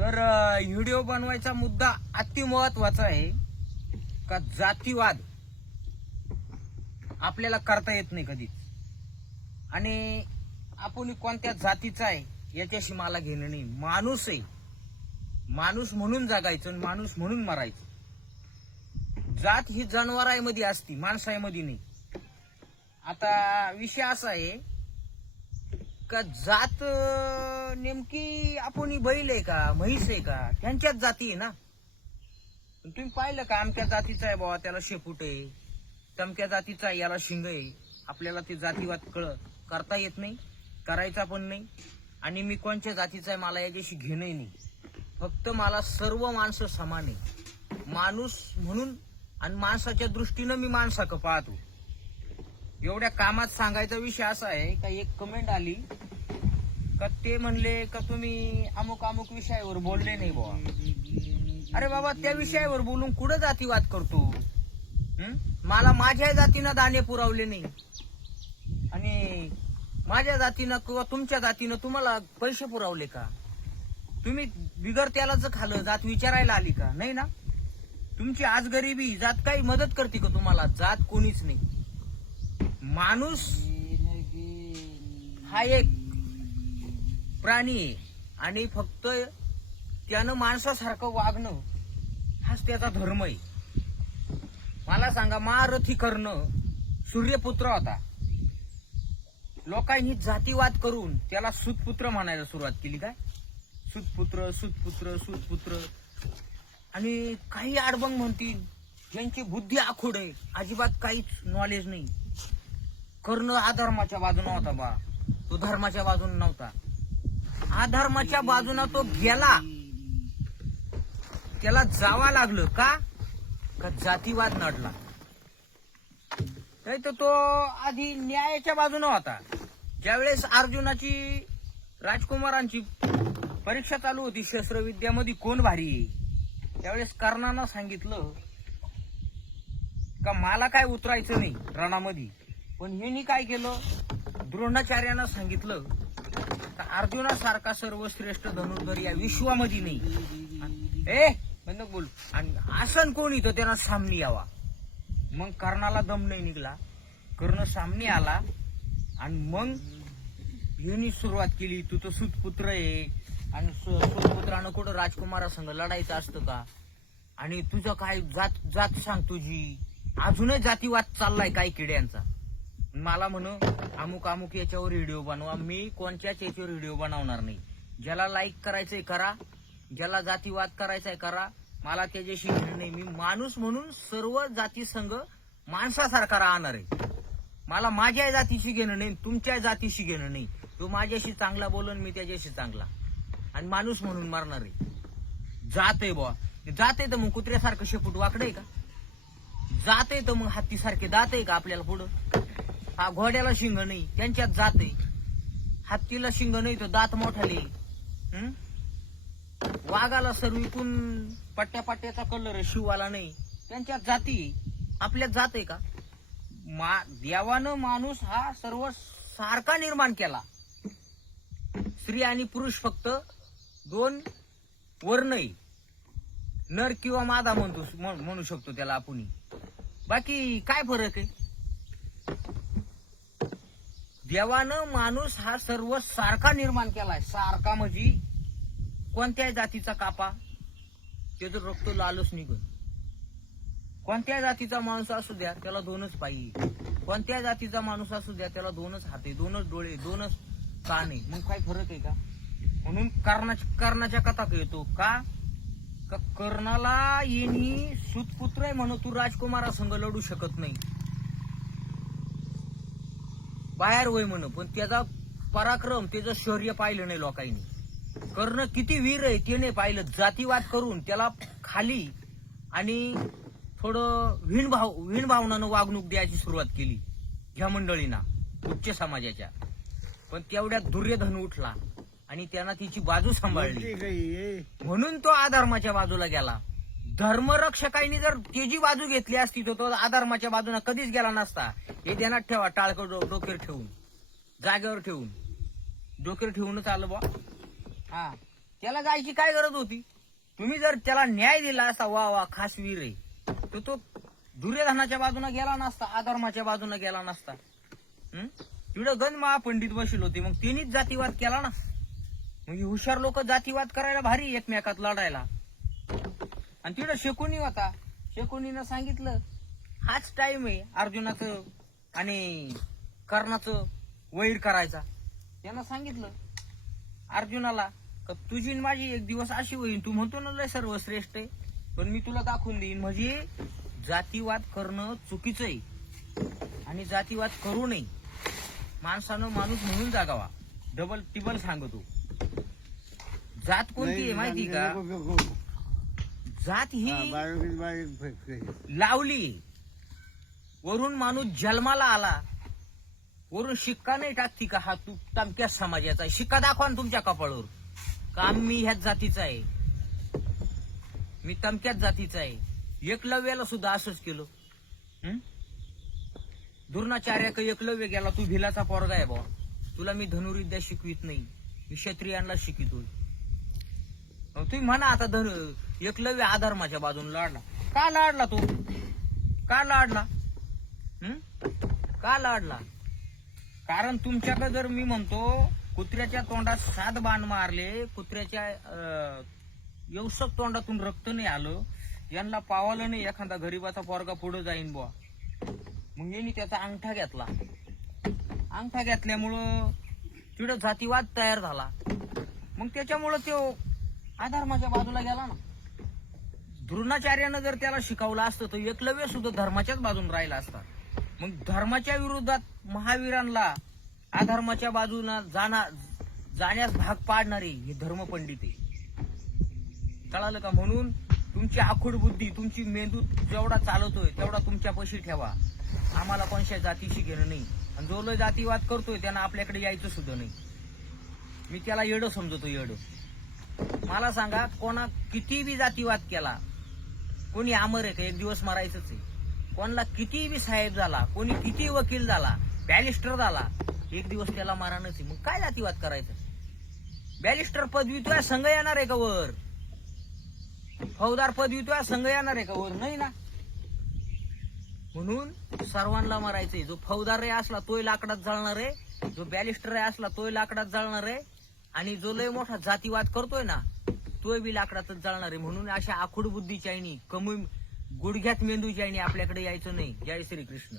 तर व्हिडिओ बनवायचा मुद्दा अति महत्त्वाचा आहे का जातीवाद? आपल्याला करता येत नाही कधीच. आणि आपण कोणत्या जातीचा आहे याच्याशी मला घेणं नाही. माणूस आहे. माणूस म्हणून जगायचं आणि माणूस म्हणून मरायचं. जात ही जनावरांमध्ये असती माणसामध्ये नाही. आता विषय असा आहे का जात नेमकी आपण बैल आहे का म्हैस आहे का? त्यांच्याच जाती आहे ना. तुम्ही पाहिलं का आमच्या जातीचा आहे बाबा त्याला शेपूट आहे. तमक्या जातीचा आहे याला शिंग आहे. आपल्याला ते जातीवाद कळ करता येत नाही करायचा पण नाही. आणि मी कोणत्या जातीचा आहे मला याच्याशी घेणंही नाही. फक्त मला सर्व माणसं समान आहे. माणूस म्हणून आणि माणसाच्या दृष्टीनं मी माणसाक पाहतो. एवढ्या कामात सांगायचा विषय असा आहे का एक कमेंट आली का ते म्हणले का तुम्ही अमुक अमुक विषयावर बोलले नाही बाबा अरे बाबा त्या विषयावर बोलून कुठं जातीवाद करतो? मला माझ्या जातीनं दाणे पुरवले नाही. आणि माझ्या जातीनं किंवा तुमच्या जातीनं तुम्हाला पैसे पुरवले का? तुम्ही बिगर त्यालाच खाल्लं जात विचारायला आली का? नाही ना? तुमची आज गरिबी जात काही मदत करते का तुम्हाला? जात कोणीच नाही. माणूस हा एक प्राणी आहे आणि फक्त त्यानं माणसासारखं वागणं हाच त्याचा धर्म आहे. मला सांगा महारथी करणं सूर्यपुत्र होता. लोकांनी जातीवाद करून त्याला सुतपुत्र म्हणायला सुरुवात केली काय? सुतपुत्र सुतपुत्र सुतपुत्र. आणि काही आडबंग म्हणतील यांची बुद्धी आखूड आहे अजिबात काहीच नॉलेज नाही. कर्ण अधर्माच्या बाजूने होता बा. तो धर्माच्या बाजूने नव्हता. अधर्माच्या बाजूने तो गेला. त्याला जावा लागलं. का? का जातीवाद नडला. नाही तर तो आधी न्यायाच्या बाजूने होता. ज्यावेळेस अर्जुनाची राजकुमारांची परीक्षा चालू होती शस्त्रविद्यामध्ये कोण भारी त्यावेळेस कर्णानं सांगितलं का मला काय उतरायचं नाही रणामध्ये? पण यांनी काय केलं? द्रोणाचार्यानं सांगितलं तर अर्जुनासारखा सर्वश्रेष्ठ धनुर्धर या विश्वामध्ये नाही. ए बंद बोल. आणि आसन कोण इथं? त्यांना सामनी यावा. मग कर्णाला दम नाही निघला. कर्ण सामने आला. आणि मग यांनी सुरुवात केली. तू तर सुतपुत्र आहे. आणि सुतपुत्रानं कुठं राजकुमारासंग लढायचं असतं का? आणि तुझं काय जात जात सांग तुझी. अजूनही जातीवाद चाललाय काही किड्यांचा? मला म्हण अमुक अमुक याच्यावर व्हिडिओ बनवा. मी कोणत्याच याच्यावर व्हिडिओ बनवणार नाही. ज्याला लाईक करायचंय करा. ज्याला जातीवाद करायचाय करा. मला त्याच्याशी घेणं नाही. मी माणूस म्हणून सर्व जाती संघ माणसासारखा राहणार आहे. मला माझ्या जातीशी घेणं नाही तुमच्या जातीशी घेणं नाही. तो माझ्याशी चांगला बोलून मी त्याच्याशी चांगला. आणि माणूस म्हणून मारणार आहे. जात आहे बुवा. जात आहे तर मग कुत्र्यासारखं शेपूट वाकडं आहे का? जात आहे तर मग हत्तीसारखे दात आहे का आपल्याला पुढं? हा घोड्याला शिंग नाही त्यांच्यात जात आहे हत्तीला शिंग नाही तो दात मोठाले हं? वाघाला सर्विकून पट्ट्या पट्ट्याचा कलर आहे, शिवाला नाही. त्यांच्यात जाती आहे. आपल्यात जात आहे का? मा देवानं माणूस हा सर्व सारखा निर्माण केला. स्त्री आणि पुरुष फक्त दोन वर्ण आहे नर किंवा मादा म्हणतो म्हण- म्हणू शकतो त्याला आपण. बाकी काय फरक आहे? देवानं माणूस हा सर्व सारखा निर्माण केलाय. सारखा म्हणजे कोणत्याही जातीचा कापा त्याचं रक्त लालच निघत कोणत्या जातीचा माणूस असू द्या त्याला दोनच पायी. कोणत्या जातीचा माणूस असू द्या त्याला दोनच हात आहे दोनच डोळे दोनच काने. मग काय फरक आहे का? म्हणून कर्णाच्या कर्णाच्या कथा येतो का? का कर्णाला येणी सुतपुत्र आहे म्हणून तू राजकुमारासंग लढू शकत नाही. बाहेर वय म्हण पण त्याचा पराक्रम त्याचं शौर्य पाहिलं नाही लोकांनी. कर्ण किती वीर आहे ते नाही पाहिलं. जातीवाद करून त्याला खाली आणि थोडं विणभाव विणभावनानं वागणूक द्यायची सुरुवात केली ह्या मंडळींना उच्च समाजाच्या. पण तेवढ्यात दुर्योधन उठला आणि त्यांना तिची बाजू सांभाळली. म्हणून तो अधर्माच्या बाजूला गेला. धर्मरक्षकांनी जर तेजी बाजू घेतली असती तर तो अधर्माच्या बाजूने कधीच गेला नसता. हे ध्यानात ठेवा टाळक डोक्यावर ठेवून. जागेवर ठेवून. डोक्यावर ठेवूनच आलं बा हा. त्याला जायची काय गरज होती? तुम्ही जर त्याला न्याय दिला असता वा वा खास वीर आहे तर तो दुर्योधनाच्या बाजूने गेला नसता अधर्माच्या बाजूने गेला नसता. हं? तिकडं गण महापंडित बसले होते मग तिनेच जातीवाद केला ना? मग हुशार लोक जातीवाद करायला भारी एकमेकात लढायला. आणि तिकडं शकुनी होता शकुनीनं सांगितलं हाच टाइम आहे अर्जुनाचं आणि कर्णाचं वैर करायचा त्यानं सांगितलं अर्जुनाला का तुझी आणि माझी एक दिवस अशी होईल तू म्हणतो ना लय सर्वश्रेष्ठ आहे पण मी तुला दाखवून देईन म्हणजे जातीवाद करणं चुकीचं आहे आणि जातीवाद करू नये माणसानं माणूस म्हणून जागावा डबल टिबल सांगतो जात कोणती आहे माहिती का जात ही लावली. वरून माणूस जन्माला आला. वरून शिक्का नाही टाकती का हा तू तमक्याच समाजाचा आहे. शिक्का दाखवा ना तुमच्या कपाळावर. का मी ह्याच जातीचा आहे? मी तमक्याच जातीचा आहे. एकलव्याला सुद्धा असंच केलं. हं? द्रोणाचार्याक एकलव्य गेला. तू भिलाचा पोरगा आहे बा तुला मी धनुर्विद्या शिकवित नाही. मी क्षत्रियांना शिकवितोय. अहो, तुम्ही म्हणा आता धन एकलव्य आधर्माच्या बाजून लाडला. का लाडला तो? का लाडला? का लाडला? कारण तुमच्याकडे जर मी म्हणतो कुत्र्याच्या तोंडात सात बाण मारले कुत्र्याच्या येऊसक यवसक तोंडातून रक्त नाही आलं यांना पावालं नाही एखादा गरीबाचा पोरगा पुढे जाईन बुवा. मग यांनी त्याचा अंगठा घेतला. अंगठा घेतल्यामुळं तिथं जातीवाद तयार झाला. मग त्याच्यामुळं तो अधर्माच्या बाजूला गेला ना. द्रोणाचार्यानं जर त्याला शिकवलं असतं तर एकलव्य सुद्धा धर्माच्याच बाजून राहिला असता. मग धर्माच्या विरोधात महावीरांना अधर्माच्या बाजूला जाणा जाण्यास भाग पाडणारे हे धर्मपंडित आहे कळालं का म्हणून? तुमची आखूड बुद्धी तुमची मेंदू जेवढा चालवतोय तेवढा तुमच्या पशी ठेवा. आम्हाला कोणत्या जातीशी घेणं नाही. आणि जो लय जातीवाद करतोय त्यांना आपल्याकडे यायचं सुद्धा नाही. मी त्याला येडं समजतो येडं. मला सांगा कोणा किती बी जातीवाद केला कोणी अमर आहे का? एक दिवस मारायचंच आहे. कोणाला किती बी साहेब झाला कोणी किती वकील झाला बॅलिस्टर झाला एक दिवस त्याला मारानच आहे. मग काय जातीवाद करायचं? बॅलिस्टर पदवी तुझ्या संघ येणार आहे का वर? फौजदार पदवी तुया संघ येणार आहे का वर? नाही ना. म्हणून सर्वांना मारायचंय जो फौजदार रे असला तोय लाकडात जळणार आहे. जो बॅलिस्टर असला तोय लाकडात जळणार आहे. आणि जो लय मोठा जातीवाद करतोय ना तोय बी लाकडातच जळणार आहे. म्हणून अशा आखूड बुद्धीच्या आईनी कमी गुडघ्यात मेंदूच्या आईनी आपल्याकडे यायचं नाही. जय श्री कृष्ण